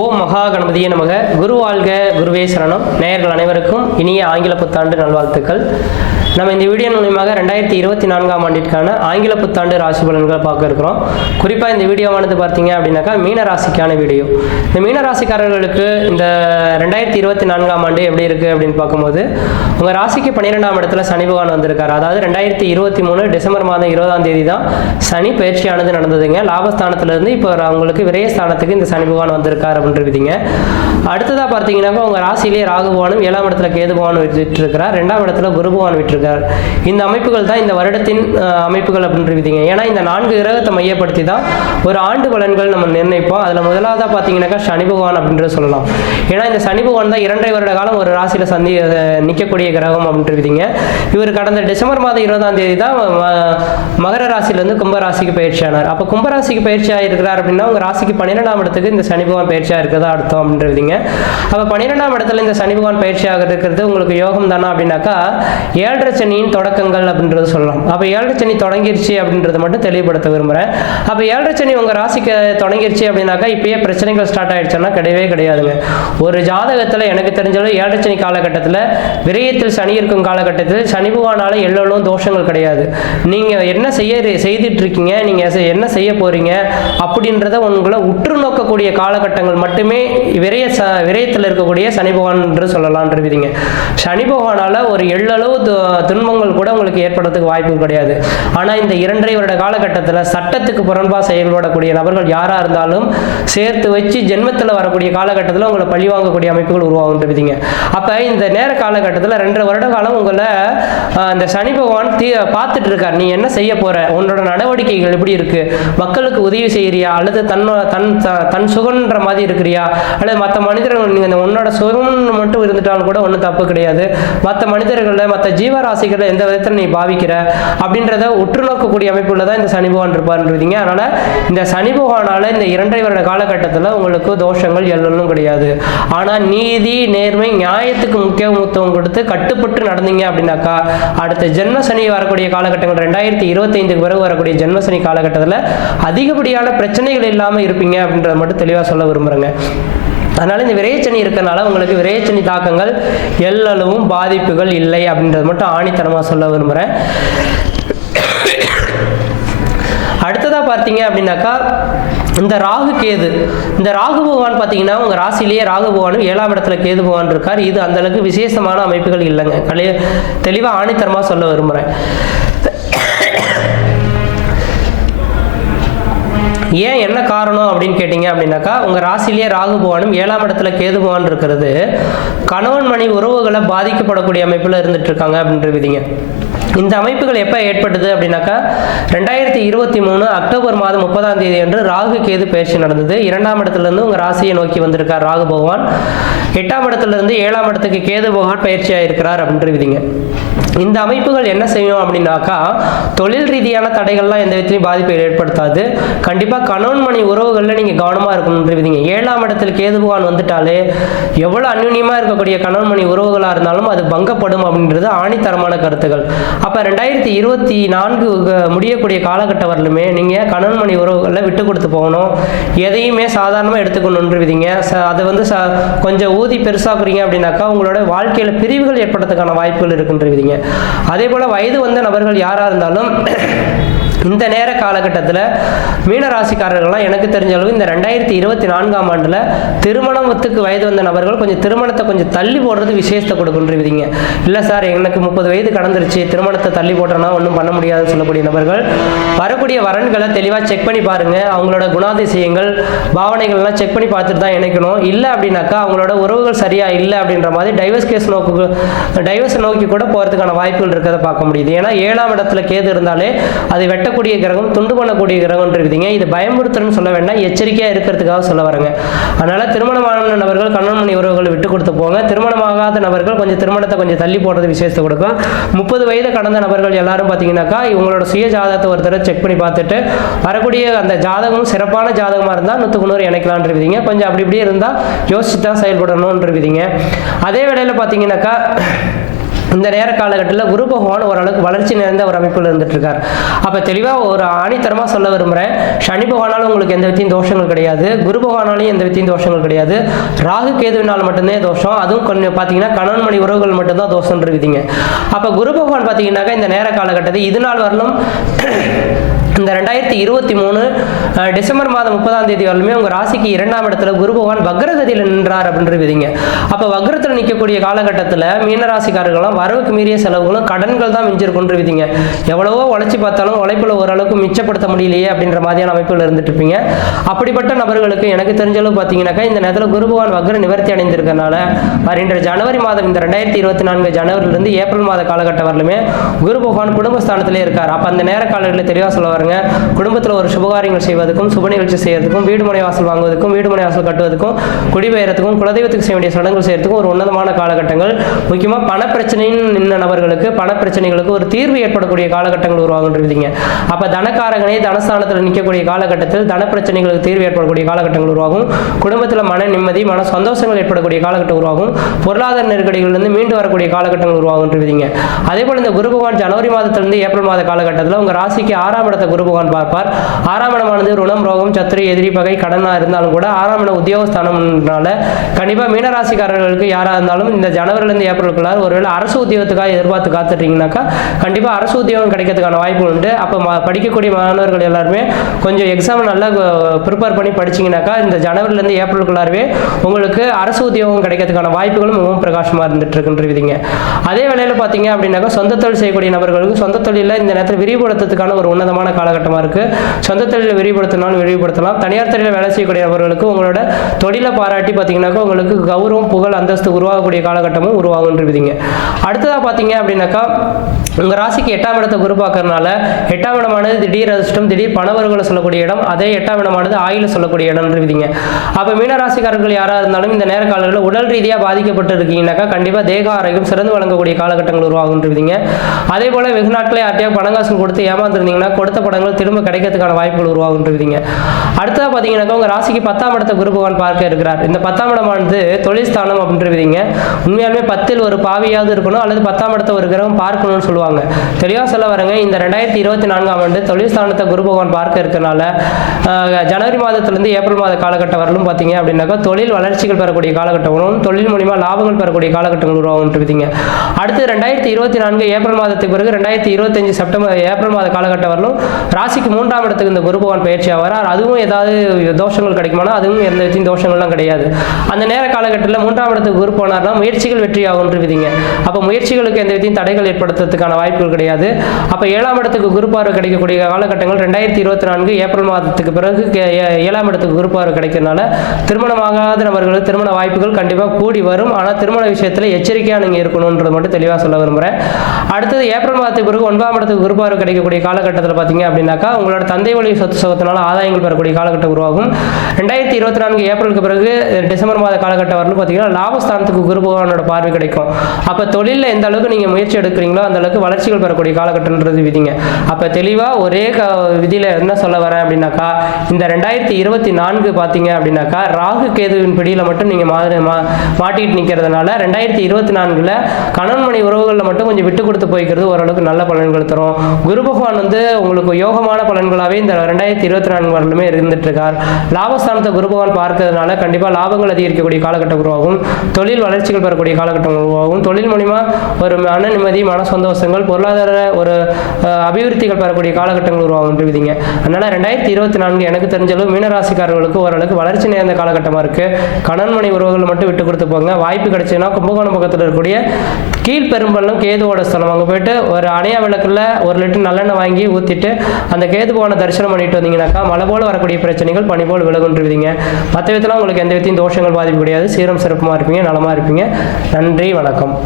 ஓம் மகா கணபதியே நமக குருவாழ்க வாழ்க குருவே சரணம் நேயர்கள் அனைவருக்கும் இனிய ஆங்கில புத்தாண்டு நல்வாழ்த்துக்கள் நம்ம இந்த வீடியோ மூலியமாக ரெண்டாயிரத்தி இருபத்தி நான்காம் ஆண்டிற்கான ஆங்கில புத்தாண்டு ராசி பலன்களை பார்க்க இருக்கிறோம் குறிப்பாக இந்த வீடியோவானது பார்த்தீங்க அப்படின்னாக்கா மீன ராசிக்கான வீடியோ இந்த மீன ராசிக்காரர்களுக்கு இந்த ரெண்டாயிரத்தி இருபத்தி நான்காம் ஆண்டு எப்படி இருக்குது அப்படின்னு பார்க்கும்போது உங்கள் ராசிக்கு பன்னிரெண்டாம் இடத்துல சனி பகவான் வந்திருக்காரு அதாவது ரெண்டாயிரத்தி இருபத்தி மூணு டிசம்பர் மாதம் இருபதாம் தேதி தான் சனி பயிற்சியானது நடந்ததுங்க லாபஸ்தானத்திலிருந்து இப்போ அவங்களுக்கு விரயஸ்தானத்துக்கு இந்த சனி பகவான் அப்படின்னு அப்படின்றீங்க அடுத்ததாக பார்த்தீங்கன்னாக்கா உங்கள் ராசிலேயே ராகுபவானும் ஏழாம் இடத்துல கேது பகவான் விட்டுருக்கிறார் ரெண்டாம் இடத்துல குரு பகவான் விட்டுருக்கார் வருகிறார் இந்த அமைப்புகள் தான் இந்த வருடத்தின் அமைப்புகள் அப்படின்னு விதிங்க ஏன்னா இந்த நான்கு கிரகத்தை மையப்படுத்தி தான் ஒரு ஆண்டு பலன்கள் நம்ம நிர்ணயிப்போம் அதில் முதலாவது பார்த்தீங்கன்னாக்கா சனி பகவான் அப்படின்றத சொல்லலாம் ஏன்னா இந்த சனி பகவான் தான் இரண்டரை வருட காலம் ஒரு ராசியில் சந்தி நிற்கக்கூடிய கிரகம் அப்படின்றீங்க இவர் கடந்த டிசம்பர் மாதம் இருபதாம் தேதி தான் மகர ராசியிலேருந்து கும்பராசிக்கு பயிற்சி ஆனார் அப்போ கும்பராசிக்கு பயிற்சி ஆகிருக்கிறார் அப்படின்னா உங்கள் ராசிக்கு பன்னிரெண்டாம் இடத்துக்கு இந்த சனி பகவான் பயிற்சியாக இருக்கிறதா அர்த்தம் அப்படின்றதுங்க அப்போ பன்னிரெண்டாம் இடத்துல இந்த சனி பகவான் பயிற்சியாக இருக்கிறது உங்களுக்கு யோகம் தானா அப்படின்னாக்கா ஏழரை சனியின் தொடக்கங்கள் அப்படின்றத சொல்லலாம் அப்போ ஏழரை தொடங்கிருச்சு அப்படின்றத மட்டும் தெளிவுபடுத்த விரும்புகிறேன் அப்போ ஏழரை உங்கள் ராசிக்கு தொடங்கிருச்சு அப்படின்னாக்கா இப்பயே பிரச்சனைகள் ஸ்டார்ட் ஆயிடுச்சுன்னா கிடையவே கிடையாதுங்க ஒரு ஜாதகத்தில் எனக்கு தெரிஞ்சாலும் ஏழரை காலகட்டத்தில் விரயத்தில் சனி இருக்கும் காலகட்டத்தில் சனி பகவானால எல்லோரும் தோஷங்கள் கிடையாது நீங்கள் என்ன செய்ய செய்துட்டு இருக்கீங்க நீங்கள் என்ன செய்ய போகிறீங்க அப்படின்றத உங்களை உற்று நோக்கக்கூடிய காலகட்டங்கள் மட்டுமே விரைய ச விரயத்தில் இருக்கக்கூடிய சனி பகவான் என்று சொல்லலான்றீங்க சனி பகவானால் ஒரு எள்ளளவு துன்பங்கள் கூட உங்களுக்கு ஏற்படுறதுக்கு வாய்ப்பு கிடையாது ஆனால் இந்த இரண்டரை வருட காலகட்டத்தில் சட்டத்துக்கு புறம்பாக செயல்படக்கூடிய நபர்கள் யாராக இருந்தாலும் சேர்த்து வச்சு ஜென்மத்தில் வரக்கூடிய காலகட்டத்தில் உங்களை பழி வாங்கக்கூடிய அமைப்புகள் உருவாகும் தெரிவிங்க அப்போ இந்த நேர காலகட்டத்தில் ரெண்டரை வருட காலம் உங்களை இந்த சனி பகவான் தீ பார்த்துட்டு இருக்கார் நீ என்ன செய்ய போகிற உன்னோட நடவடிக்கைகள் எப்படி இருக்குது மக்களுக்கு உதவி செய்கிறியா அல்லது தன் தன் தன் சுகன்ற மாதிரி இருக்கிறியா அல்லது மற்ற மனிதர்கள் நீங்கள் உன்னோட சுகம்னு மட்டும் இருந்துட்டாலும் கூட ஒன்றும் தப்பு கிடையாது மற்ற மனிதர்களில் மற்ற ஜீவர ராசிகளை எந்த விதத்தில் நீ பாவிக்கிற அப்படின்றத உற்றுநோக்கக்கூடிய அமைப்புல தான் இந்த சனி பகவான் இருப்பார்ன்றீங்க அதனால் இந்த சனி பகவானால் இந்த இரண்டரை வருட காலகட்டத்தில் உங்களுக்கு தோஷங்கள் எல்லாம் கிடையாது ஆனால் நீதி நேர்மை நியாயத்துக்கு முக்கியத்துவம் கொடுத்து கட்டுப்பட்டு நடந்தீங்க அப்படின்னாக்கா அடுத்த ஜென்ம சனி வரக்கூடிய காலகட்டங்கள் ரெண்டாயிரத்தி இருபத்தைந்துக்கு பிறகு வரக்கூடிய ஜென்ம சனி காலகட்டத்தில் அதிகப்படியான பிரச்சனைகள் இல்லாமல் இருப்பீங்க அப்படின்றத மட்டும் தெளிவாக சொல்ல விரும்புகிறேங்க அதனால் இந்த விரையச்சனி இருக்கிறனால உங்களுக்கு விரையச்சனி தாக்கங்கள் எல்லளவும் பாதிப்புகள் இல்லை அப்படின்றது மட்டும் ஆணித்தனமாக சொல்ல விரும்புகிறேன் அடுத்ததாக பார்த்தீங்க அப்படின்னாக்கா இந்த ராகு கேது இந்த ராகு பகவான் பார்த்தீங்கன்னா உங்கள் ராசிலேயே ராகு பகவானும் ஏழாம் இடத்துல கேது பகவான் இருக்கார் இது அந்தளவுக்கு விசேஷமான அமைப்புகள் இல்லைங்க தெளிவாக ஆணித்தரமாக சொல்ல விரும்புகிறேன் ஏன் என்ன காரணம் அப்படின்னு கேட்டிங்க அப்படின்னாக்கா உங்கள் ராசிலேயே ராகு பகவானும் ஏழாம் இடத்துல கேது பகவான் இருக்கிறது கணவன் மணி உறவுகளை பாதிக்கப்படக்கூடிய அமைப்பில் இருந்துட்டு இருக்காங்க விதிங்க இந்த அமைப்புகள் எப்போ ஏற்பட்டது அப்படின்னாக்கா ரெண்டாயிரத்தி இருபத்தி மூணு அக்டோபர் மாதம் முப்பதாம் தேதி அன்று ராகு கேது பயிற்சி நடந்தது இரண்டாம் இடத்துலேருந்து உங்கள் ராசியை நோக்கி வந்திருக்கார் ராகு பகவான் எட்டாம் இடத்துலேருந்து ஏழாம் இடத்துக்கு கேது பகவான் பயிற்சியாக இருக்கிறார் அப்படின்றீங்க இந்த அமைப்புகள் என்ன செய்யும் அப்படின்னாக்கா தொழில் ரீதியான தடைகள்லாம் எந்த விதத்திலையும் பாதிப்பை ஏற்படுத்தாது கண்டிப்பாக கணவன் மணி உறவுகளில் நீங்கள் கவனமாக இருக்கணுன்றீங்க ஏழாம் இடத்துல கேது பகவான் வந்துட்டாலே எவ்வளோ அந்யுன்யமாக இருக்கக்கூடிய கணவன் மணி உறவுகளாக இருந்தாலும் அது பங்கப்படும் அப்படின்றது ஆணித்தரமான கருத்துக்கள் அப்போ ரெண்டாயிரத்தி இருபத்தி நான்கு முடியக்கூடிய காலகட்டம் வரலுமே நீங்கள் கணன்மணி உறவுகளில் விட்டு கொடுத்து போகணும் எதையுமே சாதாரணமாக விதிங்க ச அதை வந்து ச கொஞ்சம் ஊதி பெருசாக்குறீங்க அப்படின்னாக்கா உங்களோட வாழ்க்கையில் பிரிவுகள் ஏற்படுறதுக்கான வாய்ப்புகள் இருக்குன்றீங்க அதே போல் வயது வந்த நபர்கள் யாராக இருந்தாலும் இந்த நேர காலகட்டத்தில் மீனராசிக்காரர்கள்லாம் எனக்கு தெரிஞ்ச அளவு இந்த ரெண்டாயிரத்தி இருபத்தி நான்காம் ஆண்டில் திருமணத்துக்கு வயது வந்த நபர்கள் கொஞ்சம் திருமணத்தை கொஞ்சம் தள்ளி போடுறது விசேஷத்தை கொடுக்குன்றிருவிங்க இல்லை சார் எனக்கு முப்பது வயது கடந்துருச்சு திருமணத்தை தள்ளி போட்டோன்னா ஒன்றும் பண்ண முடியாதுன்னு சொல்லக்கூடிய நபர்கள் வரக்கூடிய வரன்களை தெளிவாக செக் பண்ணி பாருங்கள் அவங்களோட குணாதிசயங்கள் பாவனைகள்லாம் செக் பண்ணி பார்த்துட்டு தான் இணைக்கணும் இல்லை அப்படின்னாக்கா அவங்களோட உறவுகள் சரியாக இல்லை அப்படின்ற மாதிரி டைவர்ஸ் கேஸ் நோக்கு டைவர்ஸ் நோக்கி கூட போகிறதுக்கான வாய்ப்புகள் இருக்கிறத பார்க்க முடியுது ஏன்னா ஏழாம் இடத்துல கேது இருந்தாலே அது வெட்ட பண்ணக்கூடிய கிரகம் துண்டு பண்ணக்கூடிய கிரகம் இருக்குதுங்க இது பயமுறுத்தணும்னு சொல்ல வேண்டாம் எச்சரிக்கையாக இருக்கிறதுக்காக சொல்ல வரேங்க அதனால் திருமணமான நபர்கள் மணி உறவுகள் விட்டு கொடுத்து போங்க திருமணமாகாத நபர்கள் கொஞ்சம் திருமணத்தை கொஞ்சம் தள்ளி போடுறது விசேஷத்தை கொடுக்கும் முப்பது வயது கடந்த நபர்கள் எல்லாரும் பார்த்தீங்கன்னாக்கா இவங்களோட சுய ஜாதகத்தை ஒரு தடவை செக் பண்ணி பார்த்துட்டு வரக்கூடிய அந்த ஜாதகம் சிறப்பான ஜாதகமாக இருந்தால் நூற்றுக்கு நூறு இணைக்கலான் இருக்குதுங்க கொஞ்சம் அப்படி இப்படியே இருந்தால் யோசிச்சு தான் செயல்படணும்ன்ற இருக்குதுங்க அதே வேளையில் பார்த்தீங்கன்னாக்கா இந்த நேர காலகட்டத்தில் குரு பகவான் ஓரளவுக்கு வளர்ச்சி நிறைந்த ஒரு அமைப்பில் இருந்துட்டு இருக்கார் அப்போ தெளிவாக ஒரு ஆணித்தரமாக சொல்ல விரும்புகிறேன் சனி பகவானாலும் உங்களுக்கு எந்த வித்தியும் தோஷங்கள் கிடையாது குரு பகவானாலையும் எந்த வித்தியும் தோஷங்கள் கிடையாது ராகு கேதுவினால் மட்டும்தான் தோஷம் அதுவும் கொஞ்சம் பார்த்தீங்கன்னா கணவன் மணி உறவுகள் மட்டும்தான் தோஷம் இருக்குதுங்க அப்போ குரு பகவான் பார்த்தீங்கன்னாக்கா இந்த நேர காலகட்டத்தை இது நாள் வரலும் இந்த ரெண்டாயிரத்தி இருபத்தி மூணு டிசம்பர் மாதம் முப்பதாம் தேதி வரலுமே உங்கள் ராசிக்கு இரண்டாம் இடத்துல குரு பகவான் வக்ரகதியில் நின்றார் விதிங்க அப்போ வக்ரத்தில் நிற்கக்கூடிய காலகட்டத்தில் மீனராசிக்காரர்களும் வரவுக்கு மீறிய செலவுகளும் கடன்கள் தான் விதிங்க எவ்வளவோ உழைச்சி பார்த்தாலும் உழைப்பில் ஓரளவுக்கு மிச்சப்படுத்த முடியலையே அப்படின்ற மாதிரியான அமைப்பில் இருந்துட்டு இருப்பீங்க அப்படிப்பட்ட நபர்களுக்கு எனக்கு தெரிஞ்சளவு பார்த்தீங்கன்னாக்கா இந்த நேரத்தில் குரு பகவான் வக்ர நிவர்த்தி அடைந்திருக்கனால வருகின்ற ஜனவரி மாதம் இந்த ரெண்டாயிரத்தி இருபத்தி நான்கு ஜனவரியிலிருந்து ஏப்ரல் மாத காலகட்டம் வரலுமே குரு பகவான் குடும்பஸ்தானத்திலே இருக்கார் அப்போ அந்த நேர காலங்களில் தெளிவாக சொல்ல பாருங்கள் குடும்பத்தில் ஒரு சுபகாரியங்கள் செய்வதற்கும் சுப நிகழ்ச்சி செய்கிறதுக்கும் வீடு மனை வாசல் வாங்குவதற்கும் வீடு மனை வாசல் கட்டுவதற்கும் குடிபெயரத்துக்கும் குலதெய்வத்துக்கு செய்ய வேண்டிய சடங்குகள் செய்கிறதுக்கும் ஒரு உன்னதமான காலகட்டங்கள் முக்கியமாக பணப்பிரச்சனையின் நின்ற நபர்களுக்கு பணப்பிரச்சனைகளுக்கு ஒரு தீர்வு ஏற்படக்கூடிய காலகட்டங்கள் உருவாகுன்றிருந்தீங்க அப்போ தனக்காரகனே தனஸ்தானத்தில் நிற்கக்கூடிய காலகட்டத்தில் தனப்பிரச்சனைகளுக்கு தீர்வு ஏற்படக்கூடிய காலகட்டங்கள் உருவாகும் குடும்பத்தில் மன நிம்மதி மன சந்தோஷங்கள் ஏற்படக்கூடிய காலகட்டம் உருவாகும் பொருளாதார நெருக்கடிகளிலிருந்து மீண்டு வரக்கூடிய காலகட்டங்கள் உருவாகுன்றிருந்தீங்க அதே போல் இந்த குரு பகவான் ஜனவரி மாதத்திலிருந்து ஏப்ரல் மாத காலகட்டத்தில் உங்கள் ராசிக்கு ஆறாம் இடத்தை குரு பகவான் பார்ப்பார் ஆறாமணமானது ருணம் ரோகம் சத்துரு எதிரி பகை கடனாக இருந்தாலும் கூட ஆறாமண உத்தியோகஸ்தானம்னால கண்டிப்பாக மீனராசிக்காரர்களுக்கு யாராக இருந்தாலும் இந்த ஜனவரிலேருந்து ஏப்ரலுக்குள்ளார் ஒருவேளை அரசு உத்தியோகத்துக்காக எதிர்பார்த்து காத்துட்டீங்கன்னாக்கா கண்டிப்பாக அரசு உத்தியோகம் கிடைக்கிறதுக்கான வாய்ப்பு உண்டு அப்போ படிக்கக்கூடிய மாணவர்கள் எல்லாருமே கொஞ்சம் எக்ஸாம் நல்லா ப்ரிப்பேர் பண்ணி படிச்சிங்கனாக்கா இந்த ஜனவரிலேருந்து ஏப்ரலுக்குள்ளாரவே உங்களுக்கு அரசு உத்தியோகம் கிடைக்கிறதுக்கான வாய்ப்புகளும் மிகவும் பிரகாசமாக இருந்துட்டு விதிங்க அதே வேளையில் பார்த்தீங்க அப்படின்னாக்கா சொந்த தொழில் செய்யக்கூடிய நபர்களுக்கு சொந்த தொழிலில் இந்த நேரத்தில் விரிவுபடுத்துறதுக்கான ஒரு உன்னதமான கால காலகட்டமாக இருக்குது சொந்த தொழில் விரிவுபடுத்தினாலும் விரிவுபடுத்தலாம் தனியார் துறையில் வேலை அவர்களுக்கு உங்களோட தொழிலை பாராட்டி பார்த்தீங்கன்னாக்கா உங்களுக்கு கௌரவம் புகழ் அந்தஸ்து உருவாகக்கூடிய காலகட்டமும் உருவாகுன்றிருப்பீங்க அடுத்ததாக பார்த்தீங்க அப்படின்னாக்கா உங்கள் ராசிக்கு எட்டாம் இடத்தை குரு பார்க்கறதுனால எட்டாம் இடமானது திடீர் அதிர்ஷ்டம் திடீர் பணவர்களை சொல்லக்கூடிய இடம் அதே எட்டாம் இடமானது ஆயில் சொல்லக்கூடிய இடம் இருக்குதுங்க அப்போ மீனராசிக்காரர்கள் யாராக இருந்தாலும் இந்த நேர காலங்களில் உடல் ரீதியாக பாதிக்கப்பட்டு இருக்கீங்கன்னாக்கா கண்டிப்பாக தேக ஆரோக்கியம் சிறந்து வழங்கக்கூடிய காலகட்டங்கள் உருவாகும் இருக்குதுங்க அதே போல் வெகு நாட்களே யார்ட்டையாக பணங்காசம் கொடுத்து ஏமாந்துருந்தீங்கன்னா கொடுத்த பணங்கள் திரும்ப கிடைக்கிறதுக்கான வாய்ப்புகள் உருவாகுன்றீங்க அடுத்ததாக பார்த்தீங்கன்னாக்கா உங்கள் ராசிக்கு பத்தாம் இடத்த குரு பகவான் பார்க்க இருக்கிறார் இந்த பத்தாம் இடமானது தொழில் ஸ்தானம் உண்மையாலுமே பத்தில் ஒரு பாவியாவது இருக்கணும் அல்லது பத்தாம் இடத்த ஒரு கிரகம் பார்க்கணும்னு சொல்லுவாங்க தெளிவாக சொல்ல வரங்க இந்த ரெண்டாயிரத்தி இருபத்தி நான்காம் ஆண்டு தொழில் ஸ்தானத்தை குரு பகவான் பார்க்க இருக்கனால ஜனவரி மாதத்துலேருந்து ஏப்ரல் மாத காலகட்டம் வரலும் பார்த்தீங்க அப்படின்னாக்கா தொழில் வளர்ச்சிகள் பெறக்கூடிய காலகட்டங்களும் தொழில் மூலிமா லாபங்கள் பெறக்கூடிய காலகட்டங்கள் உருவாகுன்றீங்க அடுத்து ரெண்டாயிரத்தி இருபத்தி நான்கு ஏப்ரல் மாதத்துக்கு பிறகு ரெண்டாயிரத்தி இருபத்தஞ்சு செப்டம்பர் ஏப்ரல் மாத காலகட்டம் வரலும் ராசிக்கு மூன்றாம் இடத்துக்கு இந்த குரு பகவான் பயிற்சியாக வரார் அதுவும் ஏதாவது தோஷங்கள் கிடைக்குமானா அதுவும் எந்த விதத்தையும் தோஷங்கள்லாம் கிடையாது அந்த நேர காலகட்டத்தில் மூன்றாம் இடத்துக்கு குரு போனார்னா முயற்சிகள் வெற்றியாகும்னு விதிங்க அப்போ முயற்சிகளுக்கு எந்த விதத்தையும் தடைகள் ஏற்படுத்துறதுக்கான வாய்ப்புகள் கிடையாது அப்போ ஏழாம் இடத்துக்கு குரு பார்வை கிடைக்கக்கூடிய காலகட்டங்கள் ரெண்டாயிரத்தி இருபத்தி நான்கு ஏப்ரல் மாதத்துக்கு பிறகு ஏழாம் இடத்துக்கு குரு பார்வை கிடைக்கிறதுனால திருமணமாகாத நபர்கள் திருமண வாய்ப்புகள் கண்டிப்பாக கூடி வரும் ஆனால் திருமண விஷயத்தில் எச்சரிக்கையாக நீங்கள் இருக்கணுன்றது மட்டும் தெளிவாக சொல்ல விரும்புகிறேன் அடுத்தது ஏப்ரல் மாதத்துக்கு பிறகு ஒன்பதாம் இடத்துக்கு குரு பார்வை கிடைக்கக்கூடிய காலகட்டத்தில் பார்த்தீங்க அப்படின்னாக்கா உங்களோட தந்தை வழி சொத்து சுகத்தினால ஆதாயங்கள் பெறக்கூடிய காலகட்டம் உருவாகும் ரெண்டாயிரத்தி இருபத்தி நான்கு ஏப்ரலுக்கு பிறகு டிசம்பர் மாத காலகட்டம் வரலும் பார்த்தீங்கன்னா லாபஸ்தானத்துக்கு குரு பகவானோட பார்வை கிடைக்கும் அப்போ தொழிலில் எந்த அளவுக்கு நீங்கள் முயற்சி எடுக்கிறீங்களோ அந்த அளவுக்கு வளர்ச்சிகள் பெறக்கூடிய காலகட்டம்ன்றது விதிங்க அப்போ தெளிவாக ஒரே க விதியில் என்ன சொல்ல வரேன் அப்படின்னாக்கா இந்த ரெண்டாயிரத்தி இருபத்தி நான்கு பார்த்தீங்க அப்படின்னாக்கா ராகு கேதுவின் பிடியில் மட்டும் நீங்கள் மாதிரி மா மாட்டிக்கிட்டு நிற்கிறதுனால ரெண்டாயிரத்தி இருபத்தி நான்கில் கணவன் மணி உறவுகளில் மட்டும் கொஞ்சம் விட்டு கொடுத்து போய்க்கிறது ஓரளவுக்கு நல்ல பலன்கள் தரும் குரு பகவான் வந்து உங்களுக்கு யோகமான பலன்களாகவே இந்த ரெண்டாயிரத்தி இருபத்தி நான்கு வருடமே இருந்துட்டு இருக்கார் லாபஸ்தானத்தை குரு பகவான் பார்க்கறதுனால கண்டிப்பாக லாபங்கள் அதிகரிக்கக்கூடிய காலகட்டம் உருவாகும் தொழில் வளர்ச்சிகள் பெறக்கூடிய காலகட்டம் உருவாகும் தொழில் மூலிமா ஒரு மன நிம்மதி மன சந்தோஷங்கள் பொருளாதார ஒரு அபிவிருத்திகள் பெறக்கூடிய காலகட்டங்கள் உருவாகும் விதிங்க அதனால் ரெண்டாயிரத்தி இருபத்தி நான்கு எனக்கு தெரிஞ்சளவு மீனராசிக்காரர்களுக்கு ஓரளவுக்கு வளர்ச்சி நேர்ந்த காலகட்டமாக இருக்குது கணன்மணி உறவுகள் மட்டும் விட்டு கொடுத்து போங்க வாய்ப்பு கிடைச்சதுன்னா கும்பகோணம் பக்கத்தில் இருக்கக்கூடிய கீழ்பெரும்பள்ளம் கேதுவோட ஸ்தலம் அங்கே போயிட்டு ஒரு அணையா விளக்கில் ஒரு லிட்டர் நல்லெண்ணெய் வாங்கி ஊற்றிட்டு அந்த கேது போன தரிசனம் பண்ணிட்டு வந்தீங்கன்னாக்கா மழை போல் வரக்கூடிய பிரச்சனைகள் பனி போல் விலகுன்றுவிங்க மற்ற விதத்தில் உங்களுக்கு எந்த விதத்தையும் தோஷங்கள் பாதிப்பு கிடையாது சீரம் சிறப்புமாக இருப்பீங்க நலமாக இருப்பீங்க நன்றி வணக்கம்